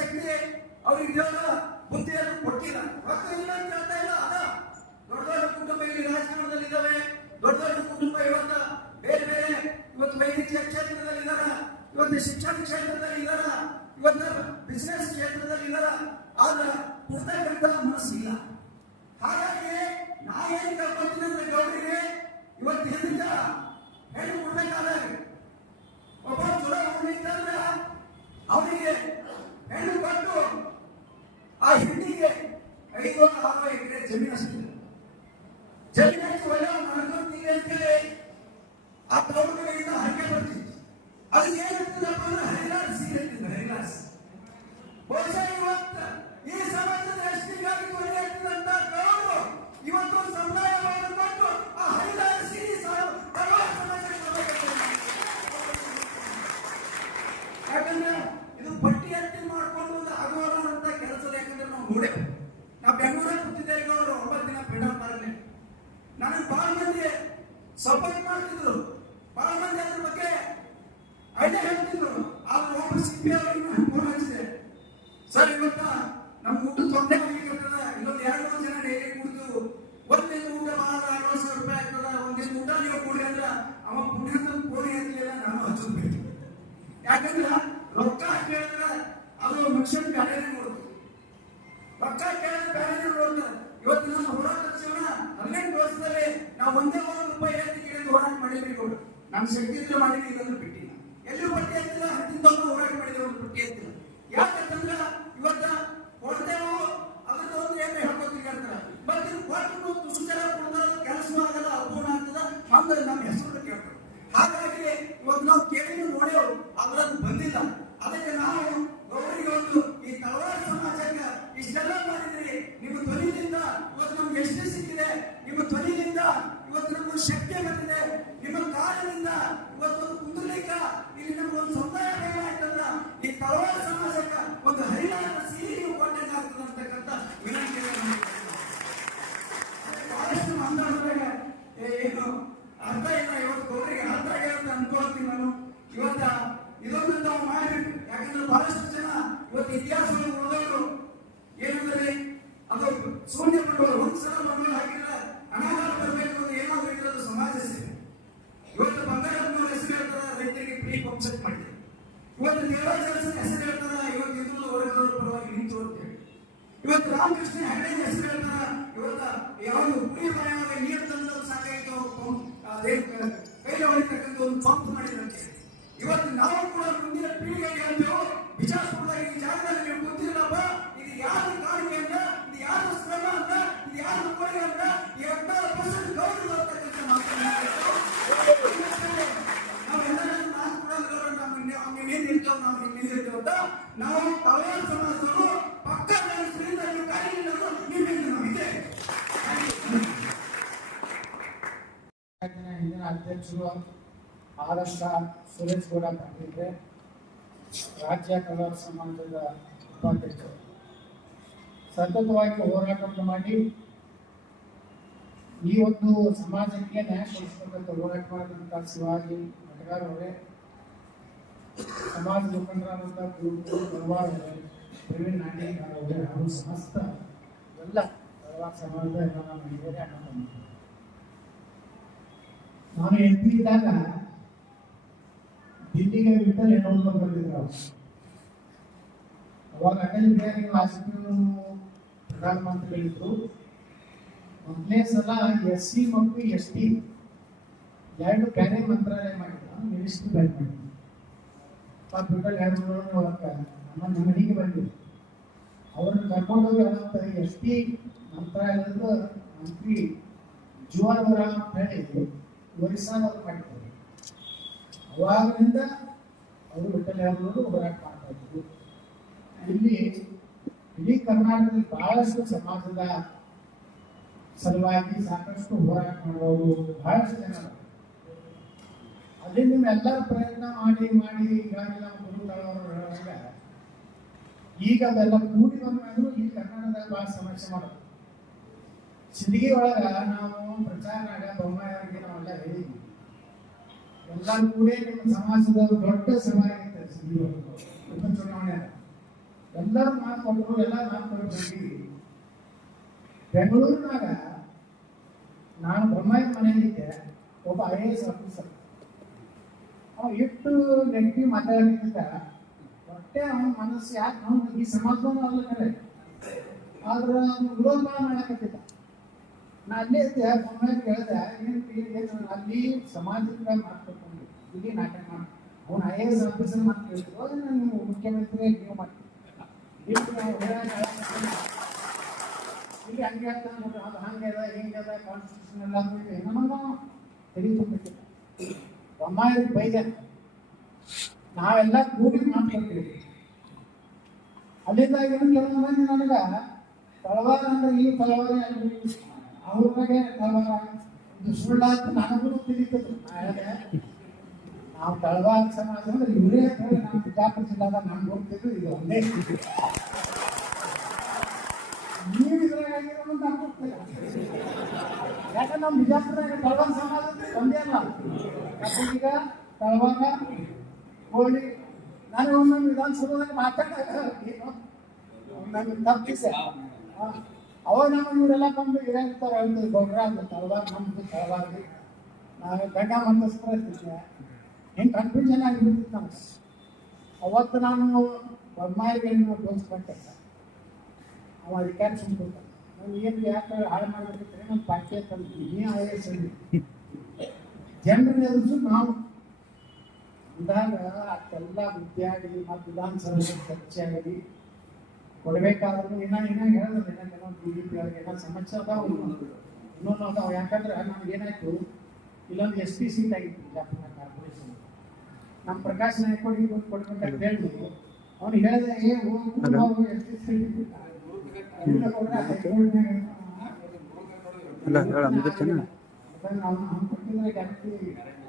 ಶಕ್ತಿ ಅವ್ರಿಗೆ ದೇವರ ಬುದ್ಧಿಯನ್ನು ಕೊಟ್ಟಿಲ್ಲ. ರೊಕ್ಕ ಇಲ್ಲ ಅಂತ ಹೇಳ್ತಾ ಇಲ್ಲ, ಅದ ದೊಡ್ಡ ದೊಡ್ಡ ಕುಟುಂಬ ಇಲ್ಲಿ ರಾಜಕಾರಣದಲ್ಲಿ ದೊಡ್ಡ ದೊಡ್ಡ ಕುಟುಂಬ ಇವತ್ತ ಬೇರೆ ಬೇರೆ, ಇವತ್ತು ವೈದ್ಯಕೀಯ ಕ್ಷೇತ್ರದಲ್ಲಿ ಇದಾರ, ಇವತ್ತು ಶಿಕ್ಷಣ ಕ್ಷೇತ್ರದಲ್ಲಿ ಇದಾರ, ಇವತ್ತು ಬಿಸ್ನೆಸ್ ಕ್ಷೇತ್ರದಲ್ಲಿ ಇದಾರ. ಆದ್ರೆ ಕೃತಜ್ಞತ ಮನಸ್ಸು ಇಲ್ಲ. ಹಾಗಾಗಿ ನಾ ಏನ್ ಕೇಳ್ಕೊತೀನಿ ಅಂದ್ರೆ ಗೌರಿಗೆ ಇವತ್ತು ಹಿಂದಿನ ಹೆಣ್ಣು ಕೊಡ್ಬೇಕಾದಾಗ ಒಬ್ಬ ಚಲೋ ಅವರಿಗೆ ಹೆಣ್ಣು ಬಂದು ಆ ಹೆಣ್ಣಿಗೆ ಐದು ಆರು ಎಕರೆ ಜಮೀನು ಸಿಗ್ತದೆ ಜಮೀನು ಹಚ್ಚಿ ಒಳ್ಳೆ ಮಾಡ್ಕೊಂತೀವಿ ಅಂತೇಳಿ ಆ ಪ್ರೌಢಗಳಿಂದ ಹಂಗೆ ಬರ್ತೀವಿ ಅದು ಏನಪ್ಪ ಅಂದ್ರೆ ಹರಿಲಾಸ್ ಸೀರೆ ಹೈಲಾಸ್ ಬಹುಶಃ ಇವತ್ತು ಈ ಸಮಾಜದ ಎಷ್ಟಿಗಾಗಿ ಕೊನೆಯಾಗ್ತದಂತ ಗೌರವ ಇವತ್ತು ಸಮುದಾಯವನ್ನು ಕೊಟ್ಟು ಆ ಹರಿಲಾಸ್ ಸೀರೆ ಕೊಡಬೇಕು. ಯಾಕಂದ್ರೆ ಇದು ನಾವು ನಾ ಬೆಂಗಳೂರಲ್ಲಿ ಅವರು ಒಂಬತ್ತು ದಿನ ಪೆಟ್ರೋಲ್ ಬರಲಿ ನನಗೆ ಬಹಳ ಮಂದಿ ಸಪೋರ್ಟ್ ಮಾಡ್ತಿದ್ರು ಬಹಳ ಮಂದಿ ಅದ್ರ ಬಗ್ಗೆ ಐಡಿಯಾ ಹೇಳ್ತಿದ್ರು ಆದ್ರೆ ಒಬ್ಬ ಸಿ ಪಿ ಅವರಿಗೆ ಫೋನ್ ಹಚ್ಚಿದೆ ಸರ್ ಇವತ್ತ ನಮ್ಮ ಊಟ ತೊಂದರೆ ಆಗ್ಲಿಕ್ಕತ್ತದ ಇನ್ನೊಂದು ಎರಡು ಮೂರು ಜನ ಡೈಲಿ ಕುಡಿದು ಒಂದಿನ ಊಟ ಬಹಳ ಅರವತ್ತು ಸಾವಿರ ರೂಪಾಯಿ ಆಗ್ತದ ಒಂದಿನ ಊಟ ನೀವು ಕೊಡಿ ಅಂದ್ರ ಅವ ಪುಣ್ಯದ ಕೋಡಿ ಹಾಕ್ಲಿಲ್ಲ ನಾನು ಹಚ್ಚಬೇಕು ಯಾಕಂದ್ರ ರೊಕ್ಕ ಕೇಳಿದ್ರ ಅದು ಮನುಷ್ಯನ ಬ್ಯಾರೆ ನೋಡುದು ರೊಕ್ಕ ಕೇಳಿದ್ರೆ ಬ್ಯಾರೆ ನೋಡುದು ಇವತ್ತು ನಮ್ಮ ಹೋರಾಟ ಜೀವನ ಹನ್ನೆರಡು ವರ್ಷದಲ್ಲಿ ನಾವು ಒಂದೇ ಒಂದು ರೂಪಾಯಿ ಹೇಳ್ತೀವಿ ಅಂತ ಹೋರಾಟ ಮಾಡಿದ್ರಿ ನೋಡು ನಮ್ಮ ಶಕ್ತಿ ಇದ್ರೆ ಮಾಡಿದ್ವಿ ಇದಂದ್ರೆ ಬಿಟ್ಟಿಲ್ಲ ಎಲ್ಲಿ ಪಟ್ಟಿ ಎತ್ತಿಲ್ಲ ಹತ್ತಿಂದ ಹೋರಾಟ ಮಾಡಿದ್ರೆ ಒಂದು ಪಟ್ಟಿ ಎತ್ತಿಲ್ಲ ಯಾಕಂತಂದ್ರ ಇವತ್ತ ಕೊಡ್ತೇವು ಅದ್ರದ್ದು ಒಂದು ಏನು ಹೇಳ್ಕೊತೀವಿ ಹೇಳ್ತಾರ ಬಟ್ ಕೊಟ್ಟು ತುಸುಚರ ಕೊಡ್ತಾರ ಕೆಲಸ ಆಗಲ್ಲ ಅಪೂರ್ಣ ಆಗ್ತದ. ಹಂಗ ನಮ್ಮ ಹೆಸರು ಕೇಳ್ತಾರೆ. ಹಾಗಾಗಿ ಇವತ್ತು ನಾವು ಕೇಳಿದ್ರು ನೋಡೇವು ಅದ್ರದ್ದು ಇವತ್ತು ಅರಸನ ಹೆಸರು ಹೇಳ್ತಾರ? ಇವತ್ತು ಹಿಂದೂ ವರ್ಗದವರ ಪರವಾಗಿ ನಿಂತು ಅಂತ ಹೇಳಿ ಇವತ್ತು ರಾಮಕೃಷ್ಣ ಹೆಗಡೆ ಹೆಸರು ಹೇಳ್ತಾರ? ಇವತ್ತ ಯಾವುದು ಪುಣ್ಯ ಪ್ರಯಾಣ ನೀರು ತಂದ ಸಾಕಾಯ್ತು ಕೈಲಿ ಹೊಡಿತಕ್ಕಂಥ ಒಂದು ಪಂಪ್ ಮಾಡಿದಂತೆ ಇವತ್ತು ನಾವು ಕೂಡ ಮುಂದಿನ ಪೀಳಿಗೆಗೆ ಹೇಳ್ತೇವೆ ಬಿಜಾಪುರದಾಗ ಹಿಂದಿನ ಅಧ್ಯಕ್ಷರು ಆದರ್ಶ ಸುರೇಶ್ ಗೌಡ ಬಂದಿದ್ದೆ ರಾಜ್ಯ ಕಲಾ ಸಮಾಜದ ಉಪಾಧ್ಯಕ್ಷರು ಸತತವಾಗಿ ಹೋರಾಟವನ್ನು ಮಾಡಿ ಈ ಒಂದು ಸಮಾಜಕ್ಕೆ ನ್ಯಾಯ ಕೊಡಿಸಬೇಕಂತ ಹೋರಾಟ ಮಾಡಿದಂಥ ಶಿವಾಜಿ ಭಟ್ಗಾರ್ ಅವರೇ ಸಮಾಜ ಮುಖಂಡರಾದಂಥ ಗುರುಗಳು ಅವರೇ ಸಮಸ್ತ ಎಲ್ಲ ಸಮಾಜದ ಎಲ್ಲ ನಮ್ಮ ಹಿರಿಯರೇ. ನಾನು ಎಂ ಪಿ ಇದ್ದಾಗ ದಿಲ್ಲಿಗೆ ವಿಠಲ್ ಹೆಣ್ಣು ಬಂದಿದ್ರು. ಅವಾಗ ಅಟಲ್ ಬಿಹಾರಿ ವಾಜಪೇಯಿ ಪ್ರಧಾನಮಂತ್ರಿಗಳಿದ್ರು ಮೊದಲನೇ ಸಲ ಎಸ್ ಸಿ ಮತ್ತು ಎಸ್ ಟಿ ಎರಡು ಬೇರೆ ಮಂತ್ರಾಲಯ ಮಾಡಿದ್ರು ಮಿನಿಸ್ಟ್ರಿ ಬ್ಯಾಂಕ್ ಮಾಡಿದ್ರು ಎರಡು ಅವಾಗ ಹೆಣ್ಣು ನಮ್ಮ ಮನೆಗೆ ಬಂದಿದ್ರು ಅವ್ರನ್ನ ಕರ್ಕೊಂಡು ಹೋಗಿ ಎಸ್ ಟಿ ಮಂತ್ರಾಲಯದ ಮಂತ್ರಿ ಜುವಾನವರ ಅಂತ ಹೇಳಿ ಒರಿಸ್ಸಾದವ್ರು ಮಾಡಿದ್ದಾರೆ ಅವಾಗಿನಿಂದ ಅವರು ವಿಠಲ್ ಯಾದವರು ಹೋರಾಟ ಮಾಡ್ತಾ ಇದ್ರು ಇಲ್ಲಿ ಇಡೀ ಕರ್ನಾಟಕದಲ್ಲಿ ಬಹಳಷ್ಟು ಸಮಾಜದ ಸಲುವಾಗಿ ಸಾಕಷ್ಟು ಹೋರಾಟ ಮಾಡುವವರು ಬಹಳಷ್ಟು ಜನ ಅದರಿಂದ ನಿಮ್ಮೆಲ್ಲರ ಪ್ರಯತ್ನ ಮಾಡಿ ಮಾಡಿ ಈಗಾಗಲೇ ನಾವು ಗುರುಗಳವರು ಈಗ ಅದೆಲ್ಲ ಕೂಡಿ ಬಂದ್ರೂ ಈ ಕರ್ನಾಟಕದಲ್ಲಿ ಬಹಳ ಸಮಸ್ಯೆ ಮಾಡೋದು. ಸಿಂದಗಿ ಒಳಗ ನಾವು ಪ್ರಚಾರ ಆಗ ಬೊಮ್ಮಾಯಿಯವರಿಗೆ ನಾವೆಲ್ಲ ಹೇಳಿದ್ವಿ. ಎಲ್ಲರೂ ಕೂಡ ನಿಮ್ಮ ಸಮಾಜದ ದೊಡ್ಡ ಸಭೆ ಆಗಿತ್ತು ಸಿಂದಗಿ ಒಳಗೆ ಉಪಚುನಾವಣೆ ಎಲ್ಲರೂ ಮಾತ್ಕೊಂಡ್ರು ಎಲ್ಲ ಮಾತ್ಕೊಂಡು ಬಂದಿದ್ವಿ ಬೆಂಗಳೂರಿನಾಗ ನಾನು ಬೊಮ್ಮಾಯಿ ಮನೆಯಲ್ಲಿದ್ದೆ ಒಬ್ಬ ಐ ಎ ಎಸ್ ಆಫೀಸರ್ ಅವ್ ಎಷ್ಟು ನೆಗೆಟಿವ್ ಮಾತಾಡಿದ್ದ ಹೊಟ್ಟೆ, ಅವನ ಮನಸ್ಸು ಯಾಕೆ ಅವನು ಈ ಸಮಾಜವನ್ನು ಅಲ್ಲ ಕಡೆ ಆದ್ರೆ ಅವನು ವಿರೋಧ ಮಾಡಕತ್ತಿದ್ದ. ಅಲ್ಲೇ ಇದ್ದೆ ಬೊಮ್ಮಾಯಿ ಕೇಳಿದೆ ಏನು ಏನು ಅಲ್ಲಿ ಸಮಾಜದಿಂದ ಮಾತಾಡ್ಕೊಂಡು ಇಲ್ಲಿ ನಾಟಕ ಮಾಡಿ ಅವನು ಐ ಎ ಎಸ್ ಆಫೀಸರ್ ಮಾತು ಕೇಳಿದ್ರು ನೀವು ಮುಖ್ಯಮಂತ್ರಿ ನೀವು ಮಾಡ್ತೀವಿ ಇಲ್ಲಿ ನಾವು ಹೇಳಕ್ ಆಗಲ್ಲ. ಇಲ್ಲಿ ಹಂಗೆ ಹೇಳ್ತಾನೆ ನೋಡ್ರಿ, ಅದು ಹಂಗೆ ಅದ ಹಿಂಗೆ ಅದ ಕಾನ್ಸ್ಟಿಟ್ಯೂಷನ್ ಎಲ್ಲ ಅಂದ್ಬಿಟ್ಟು ನಮ್ಮನ್ನ ತಲೆ ತುಂಬಿಟ್ಟಿಲ್ಲ ಬೊಮ್ಮಾಯಿ ಬೈದೆ ನಾವೆಲ್ಲ ಕೂಡಿ ಮಾತಾಡ್ತೀವಿ ಅಲ್ಲಿಂದ ಏನು ಕೆಲವು ಮಂದಿ ನನಗ ತಳವಾರ ಅಂದ್ರೆ ಈ ತಳವಾರ ಅವ್ರ ಬಗ್ಗೆ ತಳವಾರ ಇದು ಸುಳ್ಳಾತ ನನಗೂ ತಿಳಿತದೆ ನಾವು ತಳವಾದ ಸಮಾಜ ಅಂದ್ರೆ ಇವರೇ ಅಂತ ನಾವು ಬಿಜಾಪುರ ಜಿಲ್ಲಾದ ನಮ್ಗೆ ಹೋಗ್ತಿದ್ರು ಇದು ಒಂದೇ ನೀವು ಇದ್ರಾಗ ಆಗಿರೋ ನಾನು ಅನ್ಕೊಳ್ತಿಲ್ಲ ಯಾಕಂದ್ರೆ ನಮ್ಮ ಬಿಜಾಪುರದಾಗ ತಳವಾದ ಸಮಾಜ ಒಂದೇ ಅಲ್ಲ? ಈಗ ತಳವಾಗ ಹೋಳಿ ನಾನು ಒಮ್ಮೊಮ್ಮೆ ಏನು ನಮ್ಗೆ ತಪ್ಪಿದೆ. ಅವಾಗ ನಮ್ಮ ಇವರೆಲ್ಲ ಬಂದು ಇರಂತಾರೆ ಅಂತ ಗೊಬ್ಬರ ಅಂತ ತಳವಾರ ನಮ್ದು ತಳವಾರ್ರಿ ನಾವು ಗಂಡ ಮಂದಸ್ಕರ ಹಿಂಗೆ ಕನ್ಫ್ಯೂಷನ್ ಆಗಿಬಿಡ್ತಿತ್ತು ನಮ್ಗೆ ಅವತ್ತು ನಾನು ಬೊಮ್ಮಾಯಿಗೆ ತೋರಿಸ್ಬೇಕು ಅವ ಅದಕ್ಕೆ ಸುಮ್ಕೊಳ್ತಾನೆ ನಾನು ಏನು ಯಾಕೆ ಹಾಳು ಮಾಡ್ಬಿಟ್ಟಿದ್ರೆ ನಮ್ಮ ಪಾರ್ಟಿ ಅಂತ ನೀ ಐ ಎಸ್ ಜನರನ್ನ ಎದುರಿಸು ನಾವು. ಅಂದಾಗ ಅಷ್ಟೆಲ್ಲ ಆಗಲಿ ಮತ್ತು ವಿಧಾನಸಭೆ ಚರ್ಚೆ ಆಗಿ ಕೊಡ್ಬೇಕಾದ್ರೂ ಇನ್ನ ಇನ್ನ ಹೇಳಿದ್ರೆ ಇನ್ನ ಕೆಲವು ಬಿ ಜೆ ಪಿ ಅವ್ರಿಗೆ ಏನೋ ಸಮಸ್ಯೆ ಅದಾವ ಇನ್ನೊಂದು ಅದಾವ ಯಾಕಂದ್ರೆ ನಮ್ಗೆ ಏನಾಯ್ತು? ಇಲ್ಲೊಂದು ಎಸ್ ಪಿ ಸೀಟ್ ಆಗಿತ್ತು ಬಿಜಾಪುರ ಕಾರ್ಪೊರೇಷನ್ ನಮ್ಮ ಪ್ರಕಾಶ್ ನಾಯ್ಕೋಡಿ ಬಂದು ಕೊಡ್ಬೇಕಂತ ಹೇಳಿದ್ರು ಅವ್ನು ಹೇಳಿದೆ ಏ ಹೋಗು ಎಸ್ ಪಿ ಸೀಟ್ ಇಲ್ಲ ಹೇಳ ಮುಗಿತೇನ ನಾವು ಕೊಟ್ಟಿದ್ರೆ ಗ್ಯಾರಂಟಿ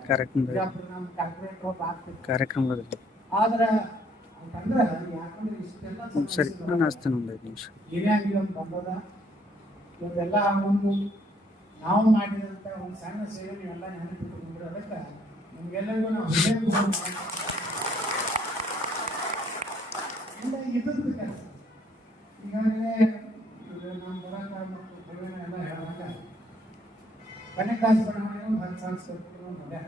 ಕಾರ್ಯಕ್ರಮ ಒಬ್ಬ ಆದ್ರೆ ಸರಿ. ನಾನು ಹಚ್ತೇನೆ ಒಂದು ಐದು ನಿಮಿಷ. ಏನೇ ಆಗಿದೆ ಒಂದು ಬಂದದ. ಇವತ್ತೆಲ್ಲ ಒಂದು ನಾವು ಮಾಡಿದಂಥ ಒಂದು ಸಣ್ಣ ಸೇವೆ ನೀವೆಲ್ಲ ನೆನಪಿಟ್ಕೊಂಡ್ರೆ ಅದಕ್ಕೆ ನಿಮ್ಗೆಲ್ಲರಿಗೂ ನಾವು ಹೃದಯ ಇದ್ದದ್ದು ಕೆಲಸ. ಈಗಾಗಲೇ ನಮ್ಮ ಬರಾಕ ಮತ್ತು ಪ್ರವೀಣ ಎಲ್ಲ ಹೇಳುವಾಗ ಕನಕದಾಸ ಬಡಾವಣೆ ಒಂದು ಹತ್ತು ಸಾವಿರ ಸ್ಕ್ವೇರ್ ಫೀಟ್ ಒಂದು ಮನೆ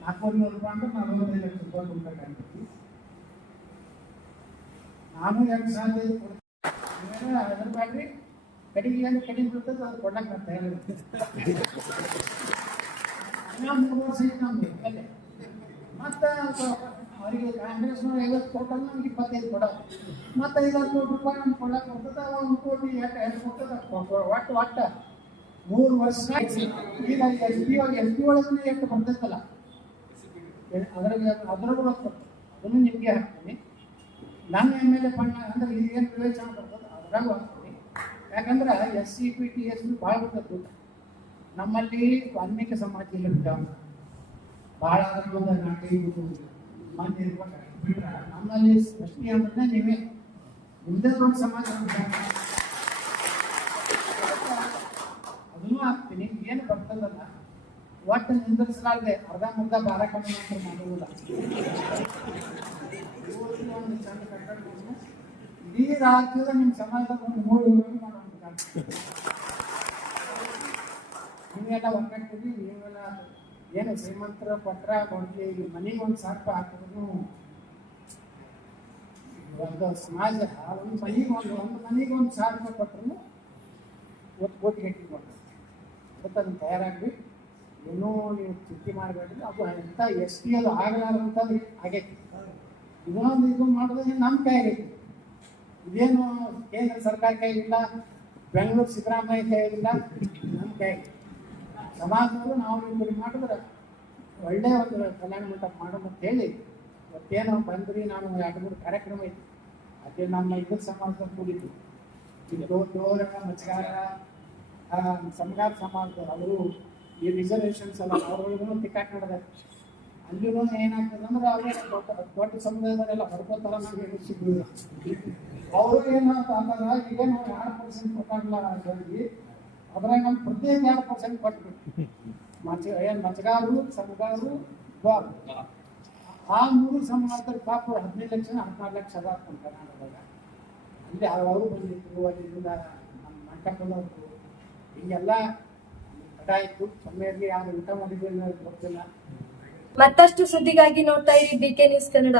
ನಾಲ್ಕೂವರೆ ನೂರು ರೂಪಾಯಿ ಅಂದ್ರೆ ನಲವತ್ತೈದು ಲಕ್ಷ ರೂಪಾಯಿ ಕೊಡ್ಬೇಕಾಗ್ತೈತಿ. ನಾನು ಎರಡು ಸಾಧ್ಯ ಅದ್ರ ಬ್ಯಾಡ್ರಿ ಕಡಿಗೆ ಏನು ಕಟಿಂಗ್ ಬೀಳ್ತದೆ ಅದು ಕೊಡಕ್ಕೆ ನಾನು ಇನ್ನೊಂದು ಮೂರು ವರ್ಷ ಐತೆ ನಮ್ದು ಅಲ್ಲೇ. ಮತ್ತೆ ಅವರಿಗೆ ಕಾಂಗ್ರೆಸ್ನವ್ರು ಐವತ್ತು ಕೊಟ್ಟಲ್ಲ ನಮ್ಗೆ ಇಪ್ಪತ್ತೈದು ಕೊಡೋದು. ಮತ್ತೆ ಐವತ್ತು ಕೋಟಿ ರೂಪಾಯಿ ನಮ್ಗೆ ಕೊಡಕ್ಕೆ ಬರ್ತದೆ ಒಂದು ಕೋಟಿ ಎಷ್ಟು ಎಷ್ಟು ಕೊಟ್ಟದ ಒಟ್ಟು ಒಟ್ಟು ಮೂರು ವರ್ಷ ಈಗ ಎಸ್ ಪಿ ಎಸ್ ಪಿ ಒಳಗನೆ ಎಷ್ಟು ಬರ್ತೈತಲ್ಲ? ಅದ್ರಾಗ ಅದ್ರಾಗ ಅದನ್ನು ನಿಮಗೆ ಹಾಕ್ತೀನಿ. ನನ್ನ ಎಂ ಎಲ್ ಎ ಫಂಡ್ ಅಂದ್ರೆ ಏನು ವಿವೇಚನೆ ಬರ್ತದೆ ಅದ್ರಾಗ ಹಾಕ್ತೀನಿ ಯಾಕಂದ್ರೆ S C P T S ಭಾಳ ಬರ್ತದೆ ನಮ್ಮಲ್ಲಿ ವಾಲ್ಮೀಕಿ ಸಮಾಜ ಇಲ್ಲ ಭಾಳ ಒಂದು ನಾಲ್ಕೈದು ಮಂದಿ ನಮ್ಮಲ್ಲಿ ಸೃಷ್ಟಿ ಅಂದ್ರೆ ನೀವೇ. ನಿಮ್ದೇ ದೊಡ್ಡ ಸಮಾಜ ಅದನ್ನು ಹಾಕ್ತೀನಿ. ಏನು ಒಟ್ಟು ನಿಂದಿರಿಸಲಾರ್ದೆ ಅರ್ಧ ಮುರ್ಧ ಬಾರ ಕಮ್ಮಿ ಮಾತ್ರ ಮಾಡುವುದಿಲ್ಲ ಒಂದು ಚಂದ ಕಟ್ಟಡ ಇಡೀ ರಾಜ್ಯದ ನಿಮ್ಮ ಸಮಾಜದಾಗ ಒಂದು ಮೂರು ಊರು ಮಾಡೋಣ ನೀವೆಲ್ಲ ಒಗ್ಗಟ್ಟಿರಿ ನೀವೆಲ್ಲ ಏನು ಶ್ರೀಮಂತರ, ಪತ್ರ ಕೊಡ್ಲಿ ಮನೆಗೆ ಒಂದು ಸರ್ಪ ಹಾಕಿದ್ರು. ಒಂದು ಸಮಾಜ, ಒಂದು ಮನೆಗೆ ಒಂದು ಒಂದು ಮನೆಗೆ ಒಂದು ಸಾವಿರ ರೂಪಾಯಿ ಕೊಟ್ಟರು ಒಂದು ಕೋಟಿ ಗಟ್ಟಿ ಕೊಡ್ತಾರೆ ಅದಕ್ಕೆ ಅದನ್ನು ತಯಾರಾಗ್ರಿ ಏನೂ ನೀವು ಚಿಂತೆ ಮಾಡಬೇಡ್ರಿ. ಅದು ಎಂಥ ಎಸ್ ಅದು ಆಗಲಾರಂತಂದ್ರೆ ಆಗೈತಿ. ಇನ್ನೊಂದು ಇದು ಮಾಡೋದ್ರೆ ನಮ್ಮ ಕೈ ಇದೇನು ಕೇಂದ್ರ ಸರ್ಕಾರ ಕೈಗಿಲ್ಲ ಬೆಂಗಳೂರು ಸಿದ್ದರಾಮಯ್ಯ ಕೈಗಿಲ್ಲ ನಮ್ಮ ಕೈ ಸಮಾಜದವರು ನಾವು ನಿಮ್ಮಲ್ಲಿ ಮಾಡಿದ್ರೆ ಒಳ್ಳೆಯ ಒಂದು ಕಲ್ಯಾಣ ಮಂಟಪ ಮಾಡೋಣ ಅಂತ ಹೇಳಿ ಮತ್ತೇನು ಬಂದ್ರಿ ನಾನು ಎರಡು ಮೂರು ಕಾರ್ಯಕ್ರಮ ಐತಿ. ಅದೇ ನಮ್ಮ ಇದು ಡೋರ ಮಚ್ಚಗಾರ ಆ, ಸಮಗಾರ ಸಮಾಜದವರು ಅವರು ಈ ರಿಸರ್ವೇಷನ್ಸ್ ಎಲ್ಲ ಅವ್ರೊಳಗೂ ಟಿಕಾಕ್ ನಡೆದ ಅಲ್ಲಿಗೂ ಏನಾಗ್ತದೆ ಅಂದ್ರೆ ಅವರೇ ದೊಡ್ಡ ಸಮುದಾಯದವರೆಲ್ಲ ಹೊಡ್ಕೋತಾರ ನಮ್ಗೆ ಏನು ಸಿಗುದಿಲ್ಲ ಅವರು ಏನಂತ ಈಗ ಈಗೇನು ಎರಡು ಪರ್ಸೆಂಟ್ ಕೊಟ್ಟಾಗಲ್ಲ ಜನರಿಗೆ ಅದ್ರಾಗ ನಮ್ಮ ಪ್ರತ್ಯೇಕ ಎರಡು ಪರ್ಸೆಂಟ್ ಕೊಟ್ಬಿಟ್ಟು ಮಚ ಏನು ಮಚಗಾರು ಸಮಗಾರು ಬಾರು ಆ ಮೂರು ಸಮಾಜದ ಪಾಪ ಹದಿನೈದು ಲಕ್ಷ ಹದಿನಾರು ಲಕ್ಷ ಅದ ಕರ್ನಾಟಕದಾಗ. ಅಲ್ಲಿ ಅವರು ಬಂದಿದ್ರು ಅಲ್ಲಿಂದ ನಮ್ಮ ಮಂಟಪದವರು. ಹೀಗೆಲ್ಲ ಮತ್ತಷ್ಟು ಸುದ್ದಿಗಾಗಿ ನೋಡ್ತಾ ಇರಿ ಬಿಕೆ ನ್ಯೂಸ್ ಕನ್ನಡ.